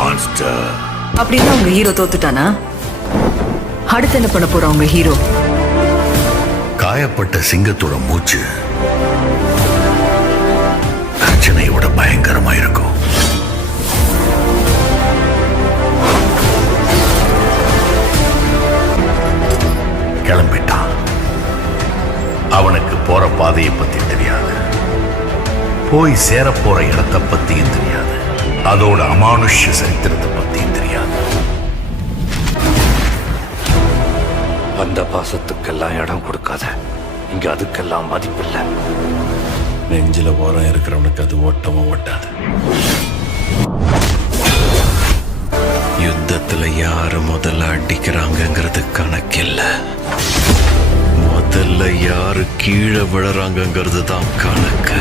Monster. அப்படின்னா உங்க hero தோத்துட்டானா? அடுத்து என்ன பண்ண போற உங்க ஹீரோ? காயப்பட்ட சிங்கத்தோட மூச்சு பிரச்சனையோட பயங்கரமா இருக்கும். கிளம்பிட்டான். அவனுக்கு போற பாதையை பத்தி தெரியாது, போய் சேரப்போற இடத்தை பத்தியும் தெரியாது, அதோட அமானுஷ்ய சரித்திரத்தை பத்தியும் தெரியாது. வந்த பாசத்துக்கெல்லாம் இடம் கொடுக்காத. இங்க அதுக்கெல்லாம் மதிப்பில்லை. நெஞ்சில ஓரம் இருக்கிறவனுக்கு அது ஓட்டமும் ஓட்டாது. யுத்தத்துல யாரு முதல்ல அடிக்கிறாங்கிறது கணக்கில்ல, முதல்ல யாரு கீழே விழறாங்கிறது தான் கணக்கு.